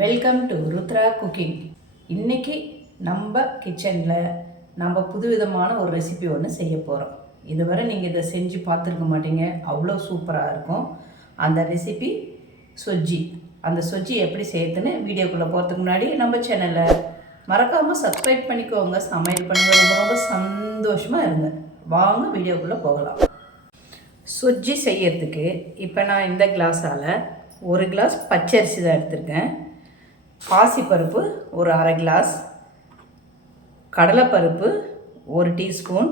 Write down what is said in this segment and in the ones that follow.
Welcome to Rudra cooking இன்னைக்கு நம்ம கிச்சனில் நம்ம புதுவிதமான ஒரு ரெசிபி ஒன்று செய்ய போகிறோம் இதுவரை நீங்கள் இதை செஞ்சு பார்த்துருக்க மாட்டீங்க. அவ்வளோ சூப்பராக இருக்கும். அந்த ரெசிபி சொஜ்ஜி. அந்த சொஜ்ஜி எப்படி செய்யறதுன்னு வீடியோக்குள்ளே போகிறதுக்கு முன்னாடி நம்ம சேனலை மறக்காமல் சப்ஸ்கிரைப் பண்ணிக்கோங்க. சமையல் பண்ணுங்க ரொம்ப ரொம்ப சந்தோஷமாக இருங்க. வாங்க வீடியோக்குள்ளே போகலாம். சொஜ்ஜி செய்யறதுக்கு இப்போ நான் இந்த கிளாஸால் ஒரு கிளாஸ் பச்சரிசி தான் எடுத்திருக்கேன். பாசிப்பருப்பு ஒரு அரை கிளாஸ் கடலைப்பருப்பு ஒரு டீஸ்பூன்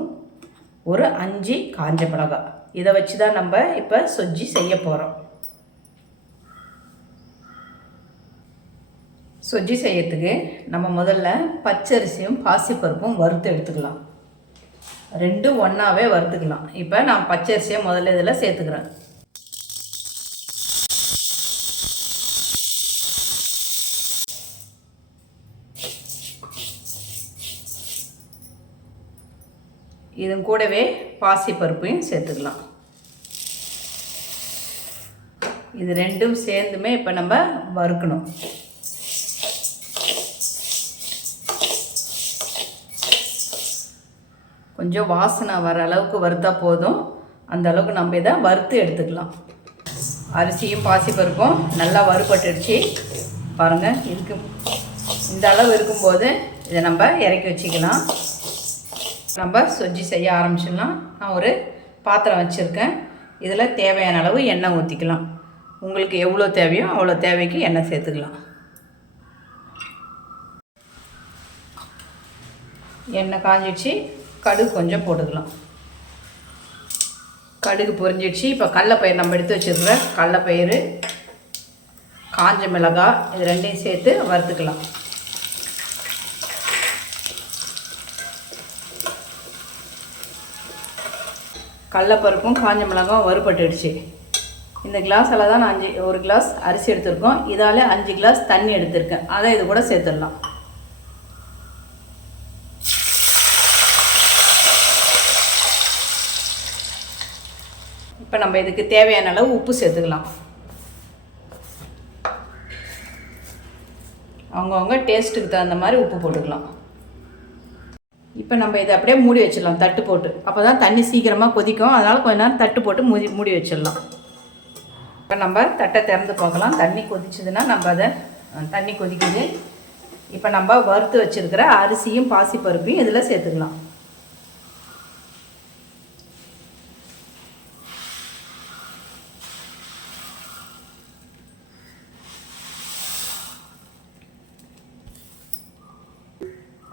ஒரு அஞ்சு காஞ்ச மிளகாய். இதை வச்சு தான் நம்ம இப்போ சொஜ்ஜி செய்ய போகிறோம் சொஜ்ஜி செய்யறதுக்கு நம்ம முதல்ல பச்சரிசியும் பாசிப்பருப்பும் வறுத்து எடுத்துக்கலாம். ரெண்டும் ஒன்றாவே வறுத்துக்கலாம். இப்போ நான் பச்சரிசியை முதல்ல இதில் சேர்த்துக்கிறேன். இதன் கூடவே பாசிப்பருப்பையும் சேர்த்துக்கலாம். இது ரெண்டும் சேர்ந்துமே இப்போ நம்ம வறுக்கணும். கொஞ்சம் வாசனை வர அளவுக்கு வறுத்தா போதும். அந்த அளவுக்கு நம்ம இதை வறுத்து எடுத்துக்கலாம். அரிசியும் பாசிப்பருப்பும் நல்லா வறுபட்டுடுச்சு. பாருங்கள் இருக்கு இந்த அளவு இருக்கும்போது இதை நம்ம இறக்கி வச்சுக்கலாம். நம்ம சொஜ்ஜி செய்ய ஆரம்பிச்சிடலாம். நான் ஒரு பாத்திரம் வச்சுருக்கேன். இதில் தேவையான அளவு எண்ணெய் ஊற்றிக்கலாம். உங்களுக்கு எவ்வளோ தேவையோ அவ்வளோ தேவைக்கு எண்ணெய் சேர்த்துக்கலாம். எண்ணெய் காஞ்சிடுச்சு. கடுகு கொஞ்சம் போட்டுக்கலாம். கடுகு பொரிஞ்சிடுச்சு. இப்போ கடலப்பயிர் நம்ம எடுத்து வச்சுருக்கிற கடலப்பயிறு காஞ்ச மிளகாய் இது ரெண்டையும் சேர்த்து வறுத்துக்கலாம். கடலப்பருப்பும் காஞ்ச மிளகாயும் வறுபட்டுடுச்சு. இந்த கிளாஸில் தான் நான் அஞ்சு ஒரு கிளாஸ் அரிசி எடுத்திருக்கோம். இதால் அஞ்சு கிளாஸ் தண்ணி எடுத்திருக்கேன். அதை இது கூட சேர்த்துடலாம். இப்போ நம்ம இதுக்கு தேவையான அளவு உப்பு சேர்த்துக்கலாம். அவங்கவுங்க டேஸ்ட்டுக்கு தகுந்த மாதிரி உப்பு போட்டுக்கலாம். இப்போ நம்ம இதை அப்படியே மூடி வச்சிடலாம் தட்டு போட்டு. அப்போ தான் தண்ணி சீக்கிரமாக கொதிக்கும். அதனால் கொஞ்ச நேரம் தட்டு போட்டு மூடி மூடி வச்சிடலாம். இப்போ நம்ம தட்டை திறந்து பார்க்கலாம். தண்ணி கொதிச்சதுன்னா நம்ம அதை தண்ணி கொதிக்குது. இப்போ நம்ம வறுத்து வச்சுருக்கிற அரிசியும் பாசிப்பருப்பையும் இதில் சேர்த்துக்கலாம்.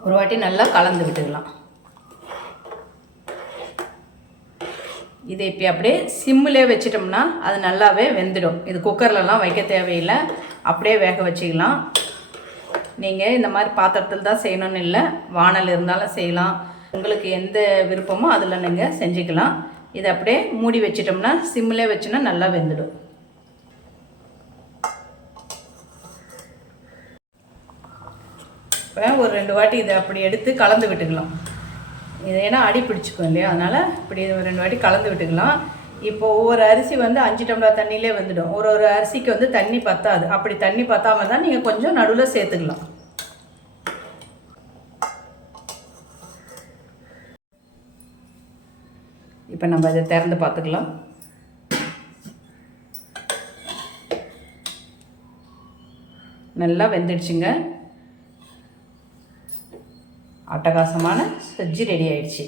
ஒரு வாட்டி நல்லா கலந்து விட்டுக்கலாம். இதை இப்போ அப்படியே சிம்மிலே வச்சிட்டோம்னா அது நல்லாவே வெந்துடும். இது குக்கர்லலாம் வைக்க தேவையில்லை. அப்படியே வேக வச்சுக்கலாம். நீங்கள் இந்த மாதிரி பாத்திரத்தில் தான் செய்யணும்னு இல்லை வானல் இருந்தாலும் செய்யலாம். உங்களுக்கு எந்த விருப்பமோ அதில் நீங்கள் செஞ்சுக்கலாம். இதை அப்படியே மூடி வச்சிட்டோம்னா சிம்மிலே வச்சுன்னா நல்லா வெந்துடும். இப்போ ஒரு ரெண்டு வாட்டி இதை அப்படி எடுத்து கலந்து விட்டுக்கலாம். இது ஏன்னா அடி பிடிச்சிக்கும் இல்லையா? அதனால் இப்படி ஒரு ரெண்டு வாட்டி கலந்து விட்டுக்கலாம். இப்போ ஒவ்வொரு அரிசி வந்து அஞ்சு டம்ளர் தண்ணியிலே வந்துடும். ஒரு ஒரு அரிசிக்கு வந்து தண்ணி பத்தாது. அப்படி தண்ணி பத்தாமல் தான் நீங்கள் கொஞ்சம் நடுவில் சேர்த்துக்கலாம். இப்போ நம்ம இதை திறந்து பார்த்துக்கலாம். நல்லா வெந்துடுச்சுங்க. அட்டகாசமான சஜ்ஜி ரெடி ஆயிடுச்சு.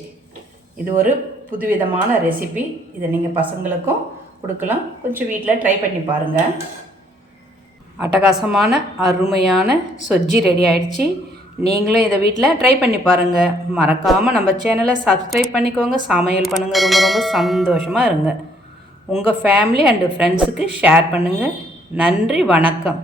இது ஒரு புதுவிதமான ரெசிபி இதை நீங்கள் பசங்களுக்கும் கொடுக்கலாம். கொஞ்சம் வீட்டில் ட்ரை பண்ணி பாருங்கள் அட்டகாசமான அருமையான சொஜ்ஜி ரெடி ஆயிடுச்சு. நீங்களும் இதை வீட்டில் ட்ரை பண்ணி பாருங்கள் மறக்காமல் நம்ம சேனலை சப்ஸ்கிரைப் பண்ணிக்கோங்க. சமையல் பண்ணுங்கள் ரொம்ப ரொம்ப சந்தோஷமாக இருங்க. உங்கள் ஃபேமிலி அண்டு ஃப்ரெண்ட்ஸுக்கு ஷேர் பண்ணுங்கள் நன்றி வணக்கம்.